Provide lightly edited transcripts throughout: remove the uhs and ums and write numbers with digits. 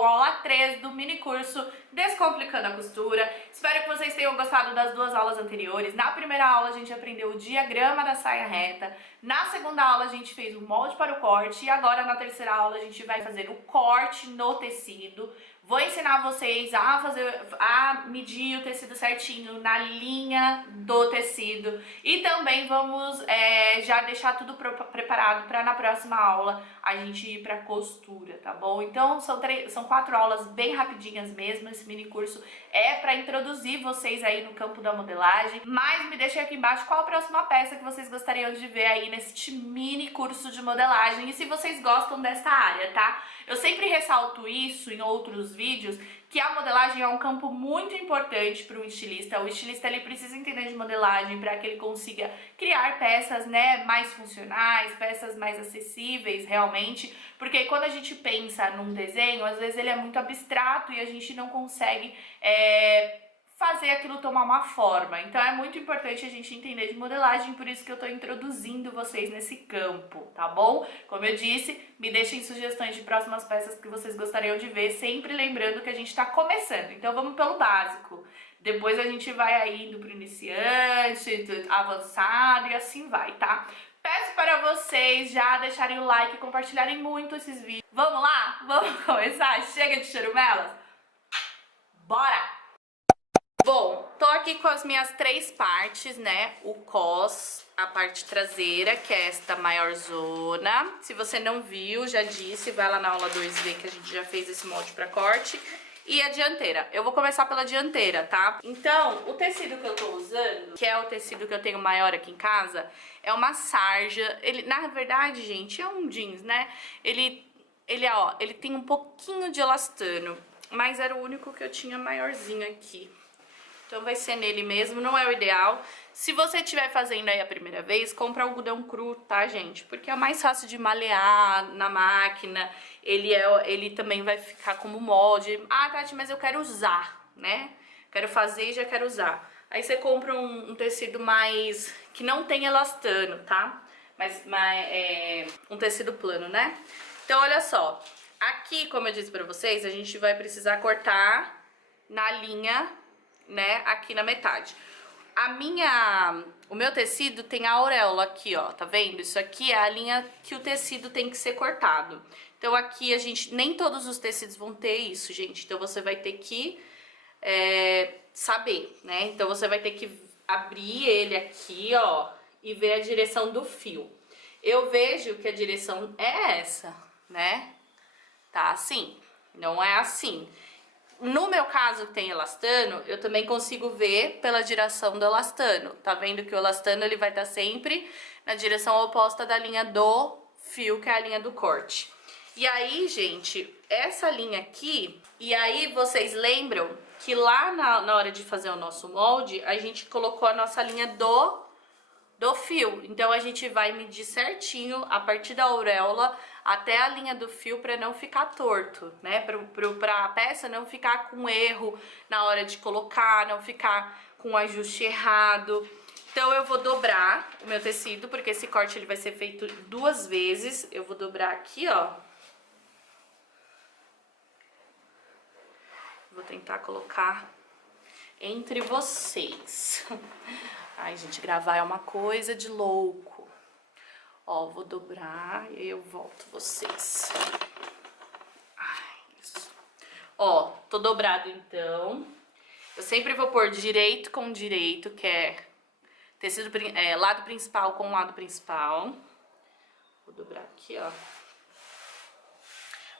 bom? Aula 3 do mini curso Descomplicando a Costura. Espero que vocês tenham gostado das duas aulas anteriores. Na primeira aula a gente aprendeu o diagrama da saia reta, na segunda aula a gente fez o molde para o corte e agora na terceira aula a gente vai fazer o corte no tecido. Vou ensinar vocês a medir o tecido certinho na linha do tecido e também vamos já deixar tudo preparado para na próxima aula a gente ir para costura, tá bom? Então são 4 aulas bem rapidinhas mesmo. Esse mini curso é para introduzir vocês aí no campo da modelagem, mas me deixem aqui embaixo qual a próxima peça que vocês gostariam de ver aí neste mini curso de modelagem e se vocês gostam dessa área, tá? Eu sempre ressalto isso em outros vídeos, que a modelagem é um campo muito importante para um estilista. O estilista ele precisa entender de modelagem para que ele consiga criar peças, né, mais funcionais, peças mais acessíveis realmente, porque quando a gente pensa num desenho, às vezes ele é muito abstrato e a gente não consegue fazer aquilo tomar uma forma. Então é muito importante a gente entender de modelagem, por isso que eu tô introduzindo vocês nesse campo, tá bom? Como eu disse, me deixem sugestões de próximas peças que vocês gostariam de ver, sempre lembrando que a gente tá começando, então vamos pelo básico. Depois a gente vai indo pro iniciante, avançado e assim vai, tá? Peço para vocês já deixarem o like e compartilharem muito esses vídeos. Vamos lá? Vamos começar? Chega de chorumelas? Bora! Bom, tô aqui com as minhas 3 partes, né? O cos, a parte traseira, que é esta maior zona. Se você não viu, já disse, vai lá na aula 2 ver que a gente já fez esse molde pra corte. E a dianteira. Eu vou começar pela dianteira, tá? Então, o tecido que eu tô usando, que é o tecido que eu tenho maior aqui em casa, é uma sarja. Ele, na verdade, gente, é um jeans, né? Ele tem um pouquinho de elastano, mas era o único que eu tinha maiorzinho aqui. Então vai ser nele mesmo, não é o ideal. Se você estiver fazendo aí a primeira vez, compra algodão cru, tá, gente? Porque é mais fácil de malear na máquina, ele também vai ficar como molde. Ah, Tati, mas eu quero usar, né? Quero fazer e já quero usar. Aí você compra um tecido mais... que não tem elastano, tá? Mas um tecido plano, né? Então, olha só. Aqui, como eu disse pra vocês, a gente vai precisar cortar na linha, né, aqui na metade. O meu tecido tem a auréola aqui, ó, tá vendo? Isso aqui é a linha que o tecido tem que ser cortado. Então aqui nem todos os tecidos vão ter isso, gente. Então você vai ter que saber, né? Então você vai ter que abrir ele aqui, ó, e ver a direção do fio. Eu vejo que a direção é essa, né? Tá assim, não é assim. No meu caso que tem elastano, eu também consigo ver pela direção do elastano. Tá vendo que o elastano ele vai estar sempre na direção oposta da linha do fio, que é a linha do corte. E aí, gente, essa linha aqui, e aí vocês lembram que lá na hora de fazer o nosso molde, a gente colocou a nossa linha do fio. Então a gente vai medir certinho a partir da auréola até a linha do fio para não ficar torto, né? Pra peça não ficar com erro na hora de colocar, não ficar com o ajuste errado. Então eu vou dobrar o meu tecido, porque esse corte ele vai ser feito 2 vezes. Eu vou dobrar aqui, ó. Vou tentar colocar entre vocês. Ai, gente, gravar é uma coisa de louco. Ó, vou dobrar e aí eu volto vocês. Ai, isso. Ó, tô dobrado então. Eu sempre vou pôr direito com direito, que é tecido, lado principal com lado principal. Vou dobrar aqui, ó.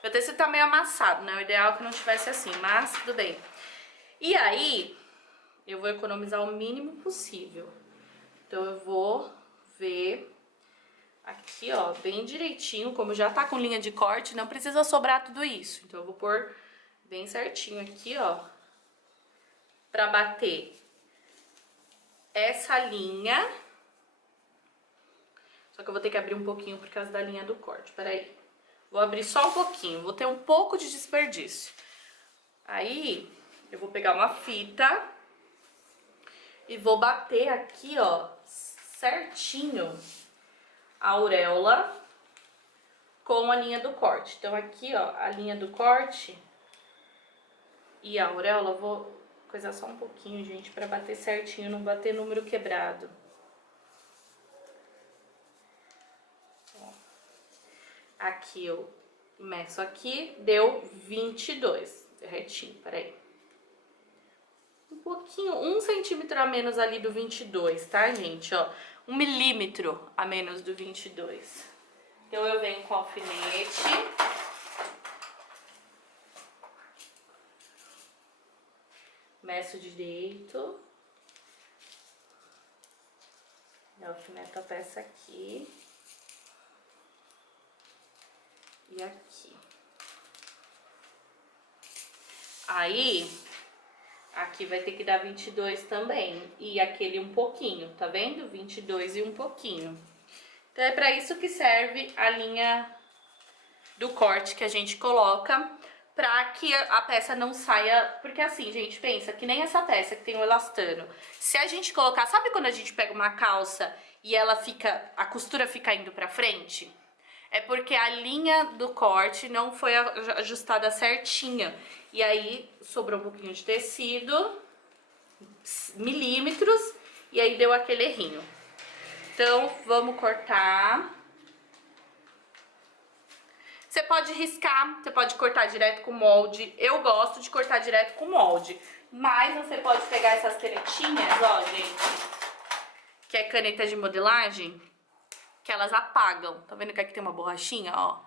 Meu tecido tá meio amassado, né? O ideal é que não tivesse assim, mas tudo bem. E aí, eu vou economizar o mínimo possível. Então eu vou ver aqui, ó, bem direitinho, como já tá com linha de corte, não precisa sobrar tudo isso. Então eu vou pôr bem certinho aqui, ó, pra bater essa linha. Só que eu vou ter que abrir um pouquinho por causa da linha do corte, peraí. Vou abrir só um pouquinho, vou ter um pouco de desperdício. Aí, eu vou pegar uma fita e vou bater aqui, ó, certinho a auréola com a linha do corte. Então aqui, ó, a linha do corte e a auréola, eu vou coisar só um pouquinho, gente, pra bater certinho, não bater número quebrado. Ó. Aqui eu meço aqui, deu 22, retinho, peraí. Um pouquinho, 1 centímetro a menos ali do 22, tá, gente? Ó, 1 milímetro a menos do 22. Então eu venho com alfinete. Meço direito. E alfineto a peça aqui. E aqui. Aí, aqui vai ter que dar 22 também. E aquele um pouquinho, tá vendo? 22 e um pouquinho. Então é pra isso que serve a linha do corte que a gente coloca, pra que a peça não saia... Porque assim, gente, pensa que nem essa peça que tem o elastano. Se a gente colocar... Sabe quando a gente pega uma calça e ela fica... A costura fica indo pra frente? É porque a linha do corte não foi ajustada certinha. E aí sobrou um pouquinho de tecido, milímetros, e aí deu aquele errinho. Então, vamos cortar. Você pode riscar, você pode cortar direto com molde. Eu gosto de cortar direto com molde. Mas você pode pegar essas canetinhas, ó, gente, que é caneta de modelagem, que elas apagam. Tá vendo que aqui tem uma borrachinha, ó?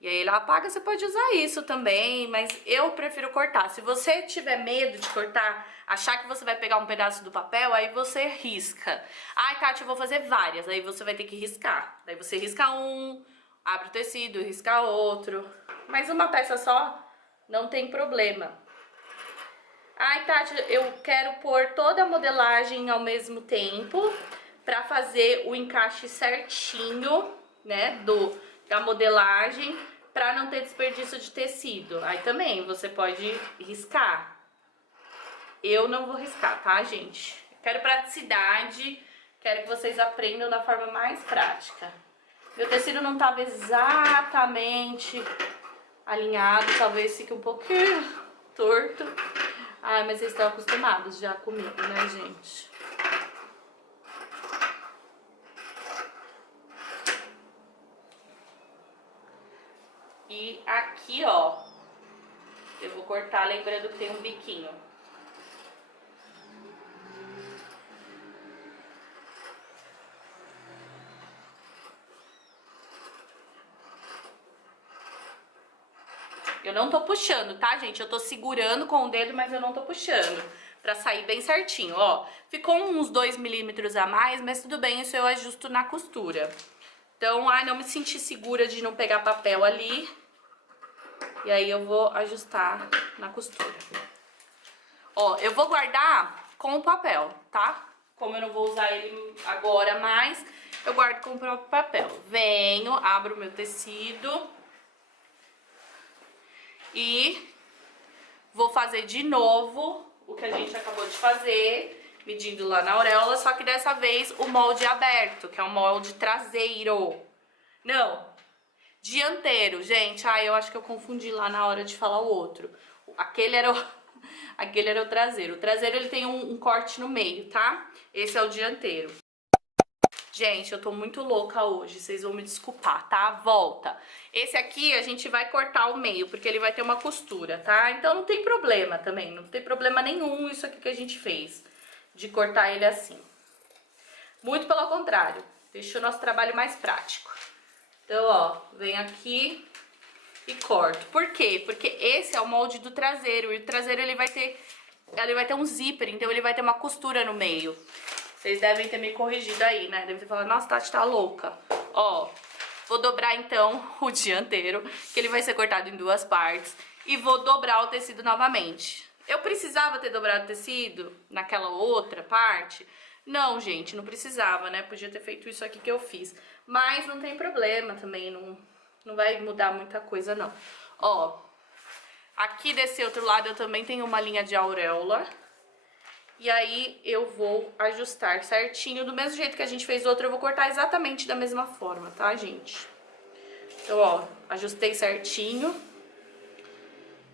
E aí ela apaga, você pode usar isso também, mas eu prefiro cortar. Se você tiver medo de cortar, achar que você vai pegar um pedaço do papel, aí você risca. Ai, Tati, eu vou fazer várias, aí você vai ter que riscar. Daí você risca um, abre o tecido, risca outro. Mas uma peça só não tem problema. Ai, Tati, eu quero pôr toda a modelagem ao mesmo tempo pra fazer o encaixe certinho, né, da modelagem, pra não ter desperdício de tecido. Aí também você pode riscar. Eu não vou riscar, tá, gente? Quero praticidade, quero que vocês aprendam da forma mais prática. Meu tecido não tava exatamente alinhado, talvez fique um pouquinho torto. Ai, mas vocês estão acostumados já comigo, né, gente? E aqui, ó, eu vou cortar, lembrando que tem um biquinho. Eu não tô puxando, tá, gente? Eu tô segurando com o dedo, mas eu não tô puxando. Pra sair bem certinho, ó. Ficou uns 2 milímetros a mais, mas tudo bem, isso eu ajusto na costura. Então, ai, não me senti segura de não pegar papel ali. E aí eu vou ajustar na costura. Ó, eu vou guardar com o papel, tá? Como eu não vou usar ele agora mais, eu guardo com o próprio papel. Venho, abro o meu tecido e vou fazer de novo o que a gente acabou de fazer, medindo lá na auréola, só que dessa vez o molde aberto, que é um molde traseiro. Não, dianteiro, gente. Ah, eu acho que eu confundi lá na hora de falar o outro. Aquele era o traseiro. O traseiro, ele tem um corte no meio, tá? Esse é o dianteiro. Gente, eu tô muito louca hoje, vocês vão me desculpar, tá? Volta. Esse aqui a gente vai cortar o meio, porque ele vai ter uma costura, tá? Então não tem problema também, não tem problema nenhum isso aqui que a gente fez, de cortar ele assim. Muito pelo contrário, deixa o nosso trabalho mais prático. Então, ó, venho aqui e corto. Por quê? Porque esse é o molde do traseiro, e o traseiro ele vai ter um zíper, então ele vai ter uma costura no meio. Vocês devem ter me corrigido aí, né? Devem ter falado, nossa, Tati tá louca. Ó, vou dobrar então o dianteiro, que ele vai ser cortado em 2 partes. E vou dobrar o tecido novamente. Eu precisava ter dobrado o tecido naquela outra parte? Não, gente, não precisava, né? Podia ter feito isso aqui que eu fiz. Mas não tem problema também, não vai mudar muita coisa, não. Ó, aqui desse outro lado eu também tenho uma linha de auréola. E aí eu vou ajustar certinho, do mesmo jeito que a gente fez outro, eu vou cortar exatamente da mesma forma, tá, gente? Então, ó, ajustei certinho.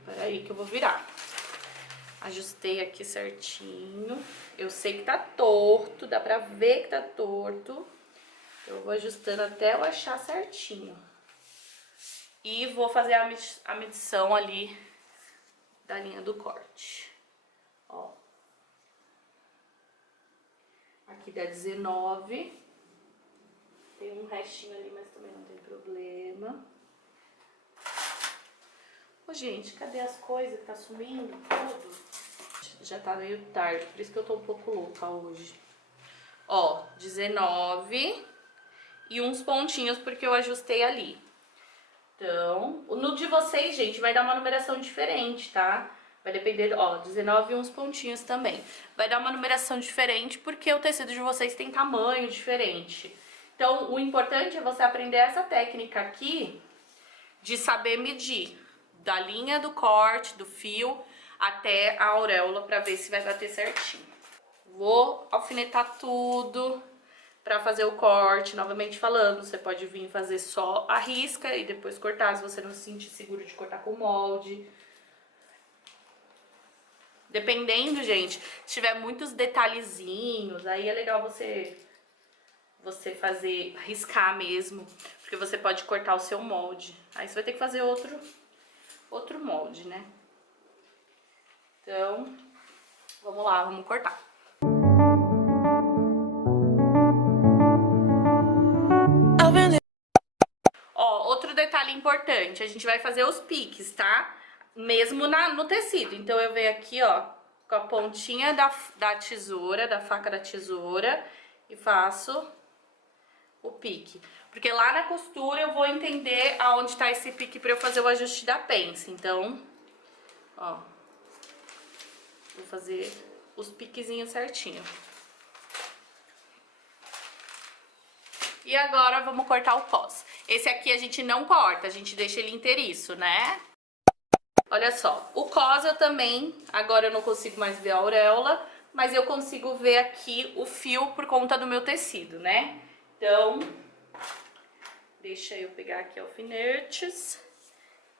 Peraí que eu vou virar. Ajustei aqui certinho. Eu sei que tá torto, dá pra ver que tá torto. Eu vou ajustando até eu achar certinho. E vou fazer a medição ali da linha do corte. Ó. Aqui dá 19. Tem um restinho ali, mas também não tem problema. Ô, gente, cadê as coisas que tá sumindo tudo? Já tá meio tarde, por isso que eu tô um pouco louca hoje. Ó, 19 e uns pontinhos porque eu ajustei ali. Então, no de vocês, gente, vai dar uma numeração diferente, tá? Vai depender, ó, 19 e uns pontinhos também. Vai dar uma numeração diferente porque o tecido de vocês tem tamanho diferente. Então, o importante é você aprender essa técnica aqui de saber medir da linha do corte, do fio, até a auréola pra ver se vai bater certinho. Vou alfinetar tudo pra fazer o corte. Novamente falando, você pode vir fazer só a risca e depois cortar, se você não se sentir seguro de cortar com molde. Dependendo, gente, se tiver muitos detalhezinhos, aí é legal você fazer, riscar mesmo, porque você pode cortar o seu molde. Aí você vai ter que fazer outro molde, né? Então, vamos lá, vamos cortar. Ó, outro detalhe importante, a gente vai fazer os piques, tá? Mesmo no tecido. Então, eu venho aqui, ó, com a pontinha da tesoura, da faca da tesoura, e faço o pique. Porque lá na costura eu vou entender aonde tá esse pique pra eu fazer o ajuste da pence. Então, ó, vou fazer os piquezinhos certinho. E agora vamos cortar o cos. Esse aqui a gente não corta, a gente deixa ele inteiriço, né? Olha só, o cos eu também, agora eu não consigo mais ver a auréola, mas eu consigo ver aqui o fio por conta do meu tecido, né? Então, deixa eu pegar aqui alfinetes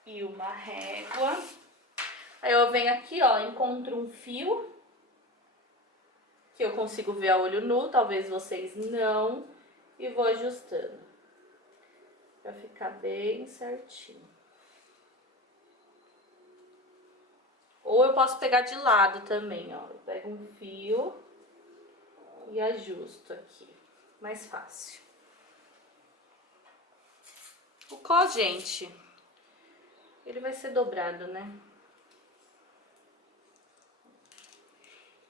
e uma régua. Aí eu venho aqui, ó, encontro um fio que eu consigo ver a olho nu, talvez vocês não, e vou ajustando pra ficar bem certinho. Ou eu posso pegar de lado também, ó. Eu pego um fio e ajusto aqui, mais fácil. O cos, gente, ele vai ser dobrado, né?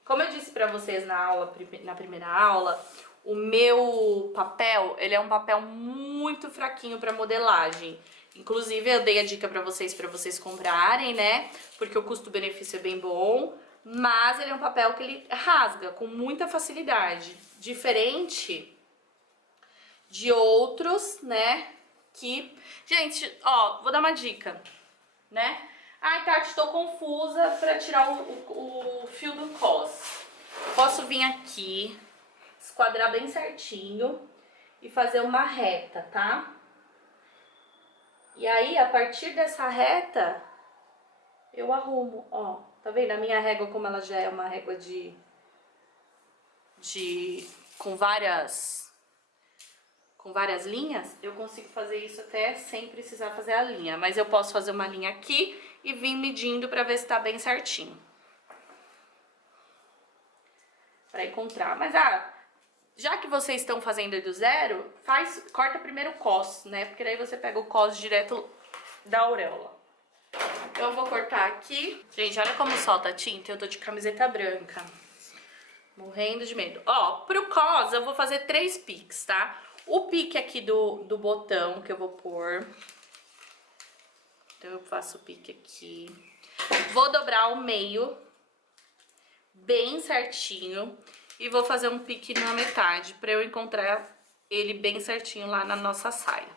Como eu disse pra vocês na primeira aula, o meu papel, ele é um papel muito fraquinho pra modelagem. Inclusive, eu dei a dica pra vocês comprarem, né? Porque o custo-benefício é bem bom, mas ele é um papel que ele rasga com muita facilidade. Diferente de outros, né? Que, gente, ó, vou dar uma dica, né? Ai, Tati, tô confusa pra tirar o fio do cos. Eu posso vir aqui, esquadrar bem certinho e fazer uma reta, tá? E aí, a partir dessa reta, eu arrumo, ó. Tá vendo? A minha régua, como ela já é uma régua com várias linhas, eu consigo fazer isso até sem precisar fazer a linha. Mas eu posso fazer uma linha aqui e vir medindo pra ver se tá bem certinho. Pra encontrar. Mas, já que vocês estão fazendo do zero, corta primeiro o cos, né? Porque daí você pega o cos direto da auréola. Eu vou cortar aqui. Gente, olha como solta a tinta. Eu tô de camiseta branca. Morrendo de medo. Ó, pro cos eu vou fazer 3 piques, tá? O pique aqui do botão que eu vou pôr. Então eu faço o pique aqui. Vou dobrar o meio bem certinho. E vou fazer um pique na metade pra eu encontrar ele bem certinho lá na nossa saia.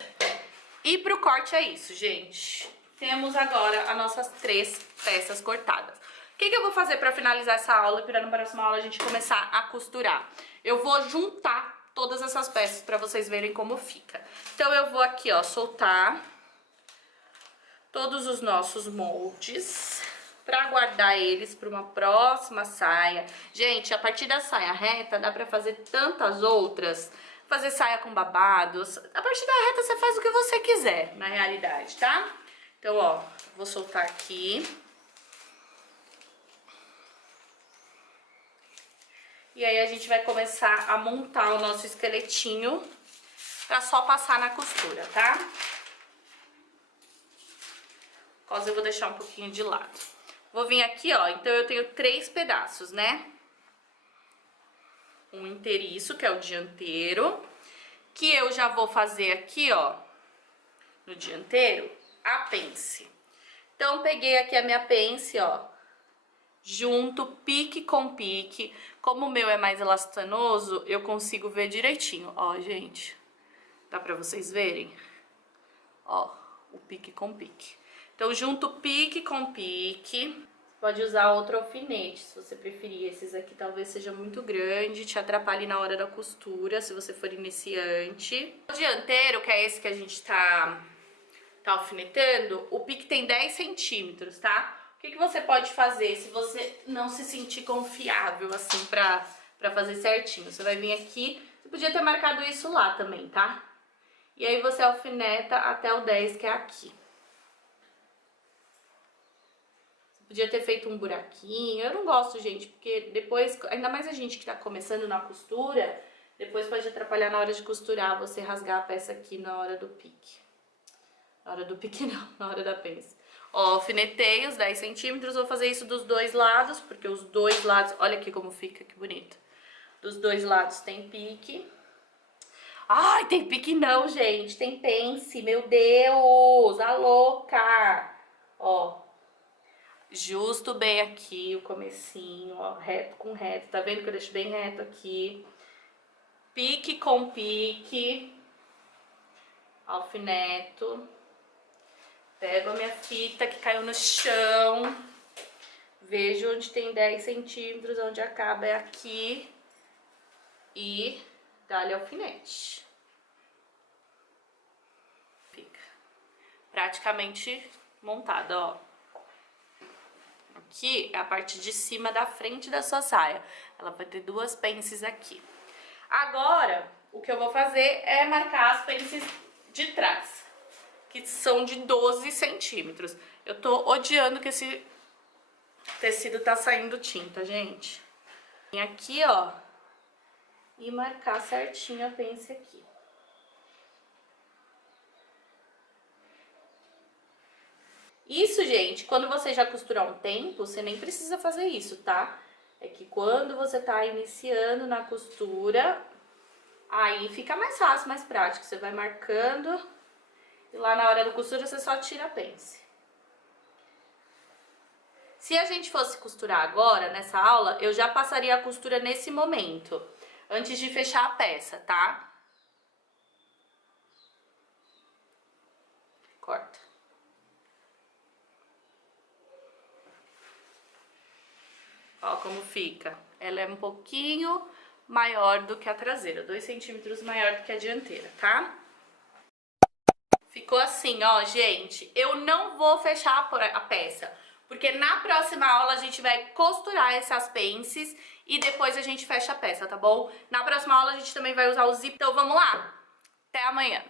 E pro corte é isso, gente. Temos agora as nossas 3 peças cortadas. O que eu vou fazer pra finalizar essa aula e pra na próxima aula a gente começar a costurar? Eu vou juntar todas essas peças pra vocês verem como fica. Então eu vou aqui, ó, soltar todos os nossos moldes pra guardar eles pra uma próxima saia. Gente, a partir da saia reta dá pra fazer tantas outras. Fazer saia com babados. A partir da reta você faz o que você quiser, na realidade, tá? Então, ó, vou soltar aqui. E aí a gente vai começar a montar o nosso esqueletinho pra só passar na costura, tá? Cos eu vou deixar um pouquinho de lado. Vou vir aqui, ó, então eu tenho 3 pedaços, né? Um inteiriço, que é o dianteiro, que eu já vou fazer aqui, ó, no dianteiro, a pence. Então, peguei aqui a minha pence, ó, junto, pique com pique. Como o meu é mais elastanoso, eu consigo ver direitinho. Ó, gente, dá pra vocês verem? Ó, o pique com pique. Então, junto pique com pique. Pode usar outro alfinete, se você preferir. Esses aqui talvez seja muito grande, te atrapalhe na hora da costura, se você for iniciante. O dianteiro, que é esse que a gente tá alfinetando, o pique tem 10 centímetros, tá? O que você pode fazer se você não se sentir confiável, assim, pra fazer certinho? Você vai vir aqui, você podia ter marcado isso lá também, tá? E aí você alfineta até o 10, que é aqui. Você podia ter feito um buraquinho. Eu não gosto, gente, porque depois, ainda mais a gente que tá começando na costura, depois pode atrapalhar na hora de costurar, você rasgar a peça aqui na hora do pique. Na hora do pique não, na hora da pence. Ó, alfinetei os 10 centímetros, vou fazer isso dos dois lados, porque os dois lados, olha aqui como fica, que bonito. Dos dois lados tem pique. Ai, tem pique não, gente, tem pence, meu Deus, a louca. Ó, justo bem aqui o comecinho, ó, reto com reto, tá vendo que eu deixo bem reto aqui. Pique com pique, alfineto. Pego a minha fita que caiu no chão, vejo onde tem 10 centímetros, onde acaba é aqui e dá-lhe alfinete. Fica praticamente montada, ó. Aqui é a parte de cima da frente da sua saia. Ela vai ter 2 pences aqui. Agora, o que eu vou fazer é marcar as pences de trás, que são de 12 centímetros. Eu tô odiando que esse tecido tá saindo tinta, gente. Vem aqui, ó, e marcar certinho a pence aqui. Isso, gente, quando você já costurar um tempo, você nem precisa fazer isso, tá? É que quando você tá iniciando na costura, aí fica mais fácil, mais prático. Você vai marcando e lá na hora da costura você só tira a pence. Se a gente fosse costurar agora, nessa aula, eu já passaria a costura nesse momento, antes de fechar a peça, tá? Corta. Ó como fica. Ela é um pouquinho maior do que a traseira, 2 centímetros maior do que a dianteira, tá? Ficou assim, ó, gente. Eu não vou fechar a peça, porque na próxima aula a gente vai costurar essas pences e depois a gente fecha a peça, tá bom? Na próxima aula a gente também vai usar o zíper. Então vamos lá? Até amanhã!